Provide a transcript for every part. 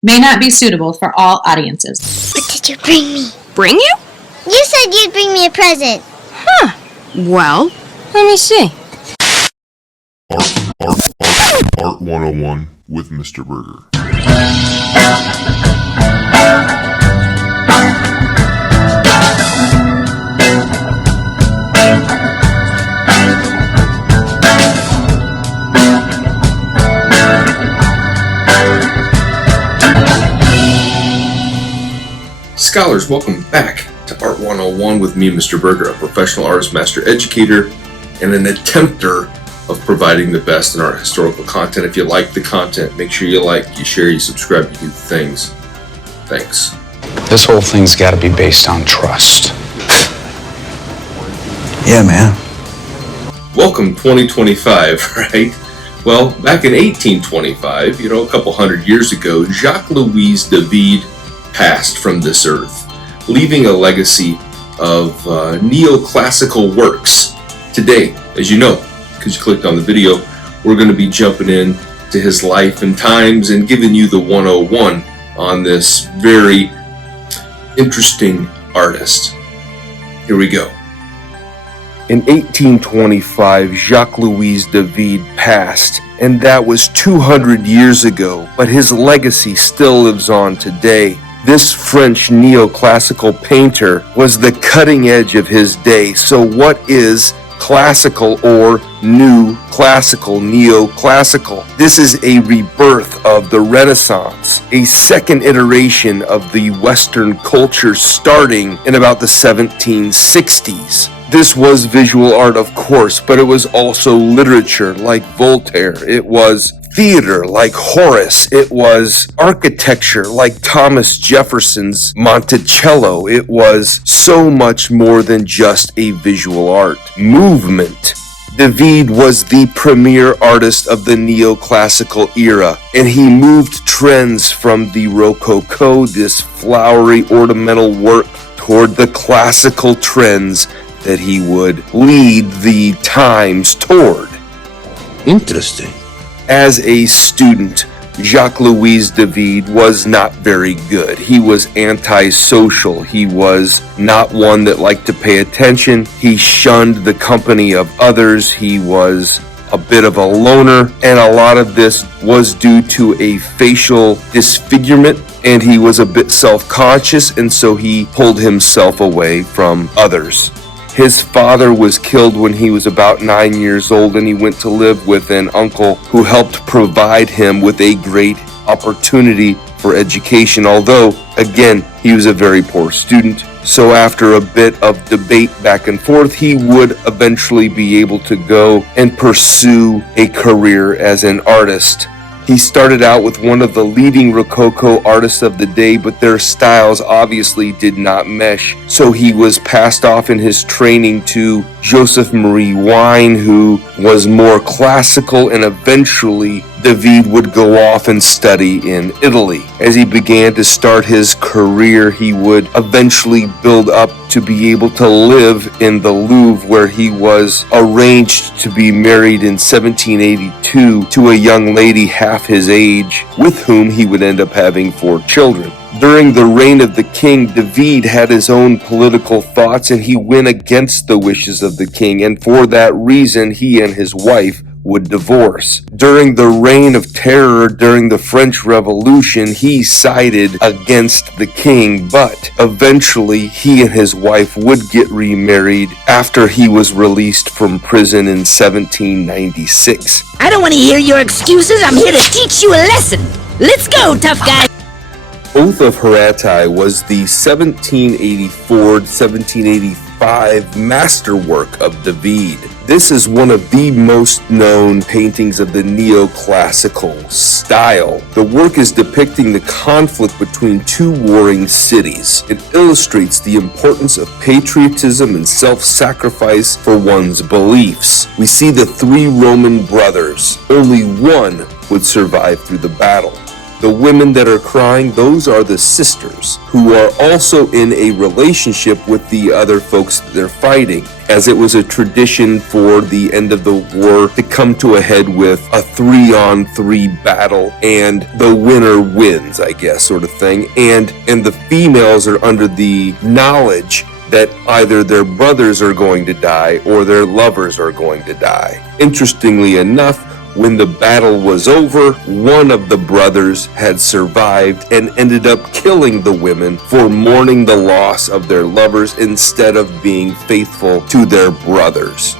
may not be suitable for all audiences. What did you bring me? Bring you? You said you'd bring me a present. Huh. Well, let me see. Art 101 with Mr. Burgher. Scholars, welcome back to Art 101 with me, Mr. Burgher, a professional artist, master educator, and an attempter of providing the best in art historical content. If you like the content, make sure you like, you share, you subscribe, you do the things. Thanks. This whole thing's got to be based on trust. Yeah, man. Welcome 2025, right? Well, back in 1825, a couple hundred years ago, Jacques-Louis David passed from this earth, leaving a legacy of neoclassical works. Today, as you know, because you clicked on the video, we're going to be jumping in to his life and times and giving you the 101 on this very interesting artist. Here we go. In 1825, Jacques-Louis David passed, and that was 200 years ago, but his legacy still lives on today. This French neoclassical painter was the cutting edge of his day. So what is classical or new classical, neoclassical? This is a rebirth of the Renaissance, a second iteration of the Western culture starting in about the 1760s. This was visual art, of course, but it was also literature like Voltaire. It was theater like Horace. It was architecture like Thomas Jefferson's Monticello. It was so much more than just a visual art movement. David was the premier artist of the neoclassical era, and he moved trends from the Rococo, this flowery ornamental work, toward the classical trends that he would lead the times toward. Interesting. As a student, Jacques-Louis David was not very good. He was antisocial. He was not one that liked to pay attention. He shunned the company of others. He was a bit of a loner, and a lot of this was due to a facial disfigurement, and he was a bit self-conscious, and so he pulled himself away from others. His father was killed when he was about 9 years old, and he went to live with an uncle who helped provide him with a great opportunity for education, although, again, he was a very poor student. So after a bit of debate back and forth, he would eventually be able to go and pursue a career as an artist. He started out with one of the leading Rococo artists of the day, but their styles obviously did not mesh. So he was passed off in his training to Joseph Marie Wine, who was more classical, and eventually David would go off and study in Italy. As he began to start his career, he would eventually build up to be able to live in the Louvre, where he was arranged to be married in 1782 to a young lady half his age, with whom he would end up having 4 children. During the reign of the king, David had his own political thoughts, and he went against the wishes of the king, and for that reason he and his wife would divorce. During the reign of terror during the French Revolution, he sided against the king, but eventually he and his wife would get remarried after he was released from prison in 1796. I don't want to hear your excuses. I'm here to teach you a lesson. Let's go, tough guy. Oath of Horatii was the 1784-1785 masterwork of David. This is one of the most known paintings of the neoclassical style. The work is depicting the conflict between 2 warring cities. It illustrates the importance of patriotism and self-sacrifice for one's beliefs. We see the 3 Roman brothers. Only one would survive through the battle. The women that are crying, those are the sisters, who are also in a relationship with the other folks that they're fighting, as it was a tradition for the end of the war to come to a head with a 3-on-3 battle, and the winner wins, I guess, sort of thing. And the females are under the knowledge that either their brothers are going to die or their lovers are going to die. Interestingly enough, when the battle was over, one of the brothers had survived and ended up killing the women for mourning the loss of their lovers instead of being faithful to their brothers.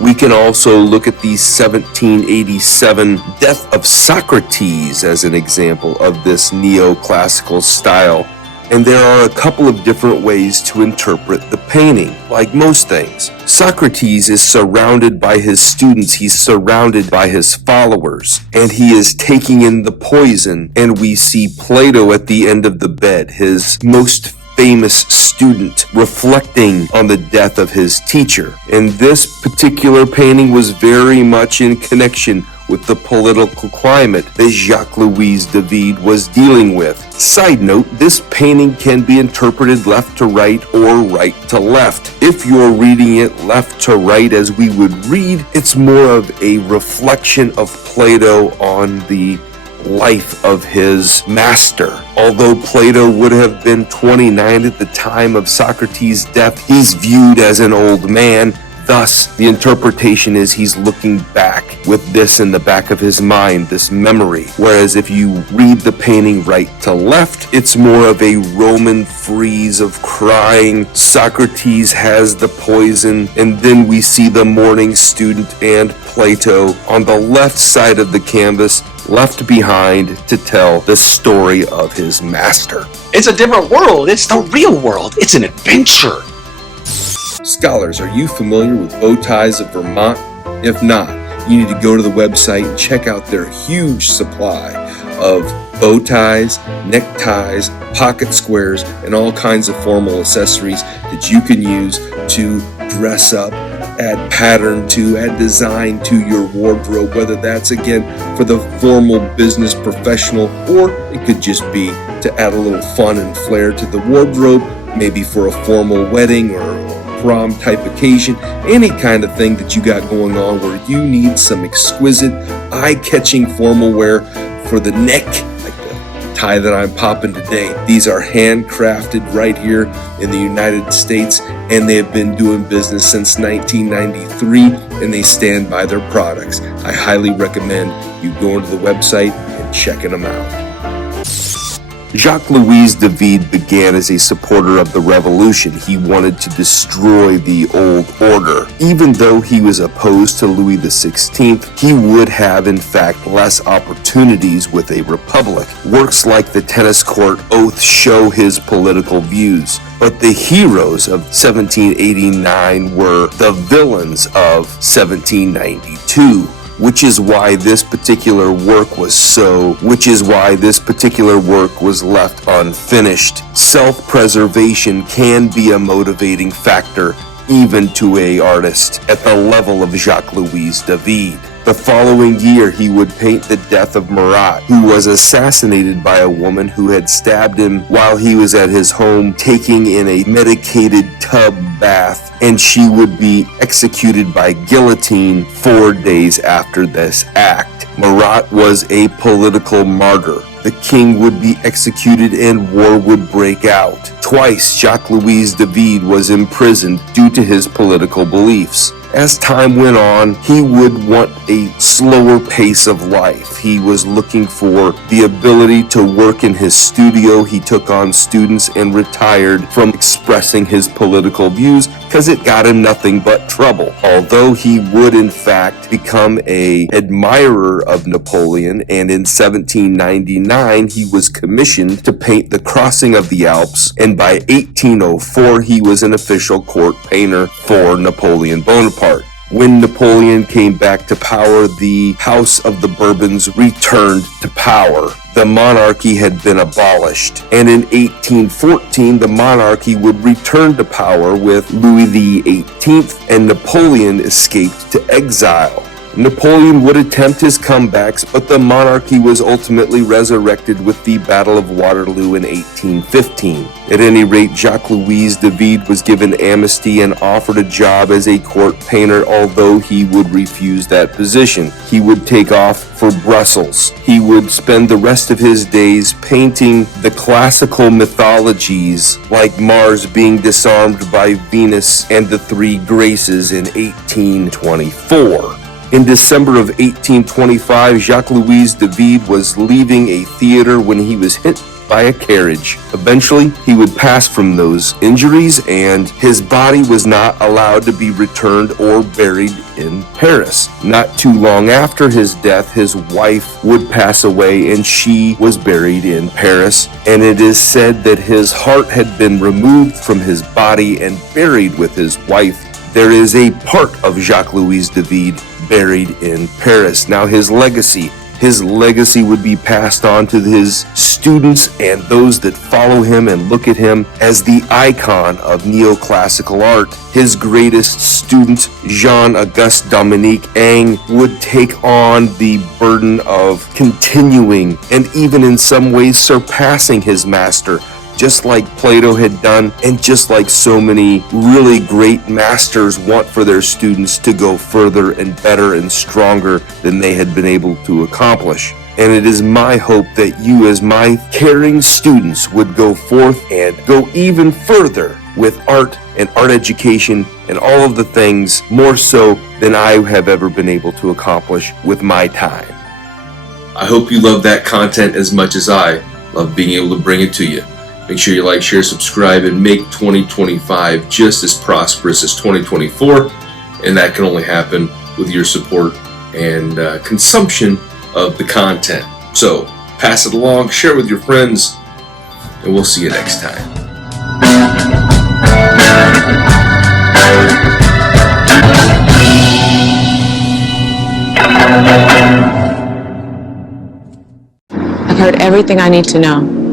We can also look at the 1787 death of Socrates as an example of this neoclassical style. And there are a couple of different ways to interpret the painting. Like most things, Socrates is surrounded by his students, he's surrounded by his followers, and he is taking in the poison. And we see Plato at the end of the bed, his most famous student, reflecting on the death of his teacher. And this particular painting was very much in connection with the political climate that Jacques-Louis David was dealing with. Side note, this painting can be interpreted left to right or right to left. If you're reading it left to right as we would read, it's more of a reflection of Plato on the life of his master. Although Plato would have been 29 at the time of Socrates' death, he's viewed as an old man. Thus, the interpretation is he's looking back with this in the back of his mind, this memory. Whereas if you read the painting right to left, it's more of a Roman frieze of crying. Socrates has the poison, and then we see the mourning student and Plato on the left side of the canvas, left behind to tell the story of his master. It's a different world. It's the real world. It's an adventure. Scholars, are you familiar with Bow Ties of Vermont? If not, you need to go to the website and check out their huge supply of bow ties, neckties, pocket squares, and all kinds of formal accessories that you can use to dress up, add pattern to, add design to your wardrobe, whether that's, again, for the formal business professional, or it could just be to add a little fun and flair to the wardrobe, maybe for a formal wedding or prom type occasion, any kind of thing that you got going on where you need some exquisite, eye-catching formal wear for the neck, like the tie that I'm popping today. These are handcrafted right here in the United States, and they have been doing business since 1993, and they stand by their products. I highly recommend you going to the website and checking them out. Jacques-Louis David began as a supporter of the revolution. He wanted to destroy the old order. Even though he was opposed to Louis XVI, he would have, in fact, less opportunities with a republic. Works like The Tennis Court Oath show his political views. But the heroes of 1789 were the villains of 1792. Which is why this particular work was left unfinished. Self-preservation can be a motivating factor even to an artist at the level of Jacques-Louis David. The following year, he would paint the death of Marat, who was assassinated by a woman who had stabbed him while he was at his home taking in a medicated tub bath, and she would be executed by guillotine 4 days after this act. Marat was a political martyr. The king would be executed and war would break out. Twice, Jacques-Louis David was imprisoned due to his political beliefs. As time went on, he would want a slower pace of life. He was looking for the ability to work in his studio. He took on students and retired from expressing his political views because it got him nothing but trouble. Although he would in fact become an admirer of Napoleon, and in 1799 he was commissioned to paint the crossing of the Alps, and by 1804 he was an official court painter for Napoleon Bonaparte. When Napoleon came back to power, the House of the Bourbons returned to power. The monarchy had been abolished, and in 1814 the monarchy would return to power with Louis XVIII, and Napoleon escaped to exile. Napoleon would attempt his comebacks, but the monarchy was ultimately resurrected with the Battle of Waterloo in 1815. At any rate, Jacques-Louis David was given amnesty and offered a job as a court painter, although he would refuse that position. He would take off for Brussels. He would spend the rest of his days painting the classical mythologies, like Mars being disarmed by Venus and the Three Graces in 1824. In December of 1825, Jacques-Louis David was leaving a theater when he was hit by a carriage. Eventually, he would pass from those injuries, and his body was not allowed to be returned or buried in Paris. Not too long after his death, his wife would pass away, and she was buried in Paris, and it is said that his heart had been removed from his body and buried with his wife. There is a part of Jacques-Louis David buried in Paris. Now his legacy would be passed on to his students and those that follow him and look at him as the icon of neoclassical art. His greatest student, Jean-Auguste Dominique Ang, would take on the burden of continuing and even in some ways surpassing his master, just like Plato had done, and just like so many really great masters want for their students to go further and better and stronger than they had been able to accomplish. And it is my hope that you, as my caring students, would go forth and go even further with art and art education and all of the things, more so than I have ever been able to accomplish with my time. I hope you love that content as much as I love being able to bring it to you. Make sure you like, share, subscribe, and make 2025 just as prosperous as 2024. And that can only happen with your support and consumption of the content. So pass it along, share it with your friends, and we'll see you next time. I've heard everything I need to know.